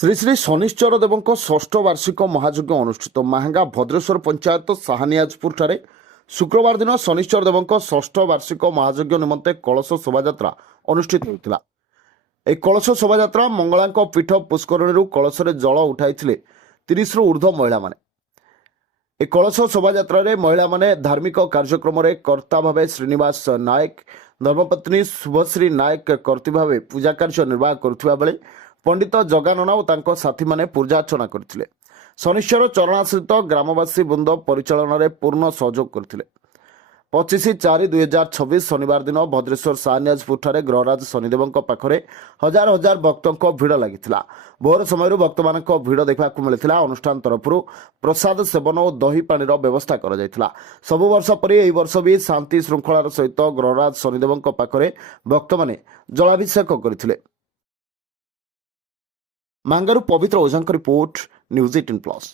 ଶ୍ରୀ ଶ୍ରୀ ଶନିଶ୍ଚର ଦେବଙ୍କ ଷଷ୍ଠ ବାର୍ଷିକ ମହାଯଜ୍ଞ ଅନୁଷ୍ଠିତ ମାହାଙ୍ଗା ଭଦ୍ରେଶ୍ୱର ପଞ୍ଚାୟତ ସାହାନିଆଜପୁରଠାରେ ଶୁକ୍ରବାର ଦିନ ଶନିଶ୍ଚର ଦେବଙ୍କ ଷଷ୍ଠ ବାର୍ଷିକ ମହାଯଜ୍ଞ ନିମନ୍ତେ କଳସ ଶୋଭାଯାତ୍ରା ଅନୁଷ୍ଠିତ ହୋଇଥିଲା। ଏହି କଳସ ଶୋଭାଯାତ୍ରା ମଙ୍ଗଳାଙ୍କ ପୀଠ ପୁଷ୍କରିଣୀରୁ କଳସରେ ଜଳ ଉଠାଇଥିଲେ 30ରୁ ଉର୍ଦ୍ଧ୍ୱ ମହିଳାମାନେ। ଏହି କଳସ ଶୋଭାଯାତ୍ରାରେ ମହିଳାମାନେ ଧାର୍ମିକ କାର୍ଯ୍ୟକ୍ରମରେ କର୍ତ୍ତା ଭାବେ ଶ୍ରୀନିବାସ ନାୟକ, ଧର୍ମପତ୍ନୀ ଶୁଭଶ୍ରୀ ନାୟକ କର୍ତ୍ତୀ ଭାବେ ପୂଜା କାର୍ଯ୍ୟ ନିର୍ବାହ କରୁଥିବା ବେଳେ ପଣ୍ଡିତ ଜଗାନନା ଓ ତାଙ୍କ ସାଥୀମାନେ ପୂଜାର୍ଚ୍ଚନା କରିଥିଲେ। ଶନିଶ୍ଚର ଚରଣାଶ୍ରିତ ଗ୍ରାମବାସୀ ବୃନ୍ଦ ପରିଚାଳନାରେ ପୂର୍ଣ୍ଣ ସହଯୋଗ କରିଥିଲେ। 25/4/2026 ଶନିବାର ଦିନ ଭଦ୍ରେଶ୍ୱର ସାହାନିଆଜପୁରଠାରେ ଗ୍ରହରାଜ ଶନିଦେବଙ୍କ ପାଖରେ ହଜାର ହଜାର ଭକ୍ତଙ୍କ ଭିଡ଼ ଲାଗିଥିଲା। ଭୋର ସମୟରୁ ଭକ୍ତମାନଙ୍କ ଭିଡ଼ ଦେଖିବାକୁ ମିଳିଥିଲା। ଅନୁଷ୍ଠାନ ତରଫରୁ ପ୍ରସାଦ ସେବନ ଓ ଦହି ପାଣିର ବ୍ୟବସ୍ଥା କରାଯାଇଥିଲା। ସବୁ ବର୍ଷ ପରି ଏହି ବର୍ଷ ବି ଶାନ୍ତି ଶୃଙ୍ଖଳାର ସହିତ ଗ୍ରହରାଜ ଶନିଦେବଙ୍କ ପାଖରେ ଭକ୍ତମାନେ ଜଳାଭିଷେକ କରିଥିଲେ। ମାଙ୍ଗାରୁ ପବିତ୍ର ଓଝାଙ୍କ ରିପୋର୍ଟ, ନ୍ୟୁଜ୍ 18+।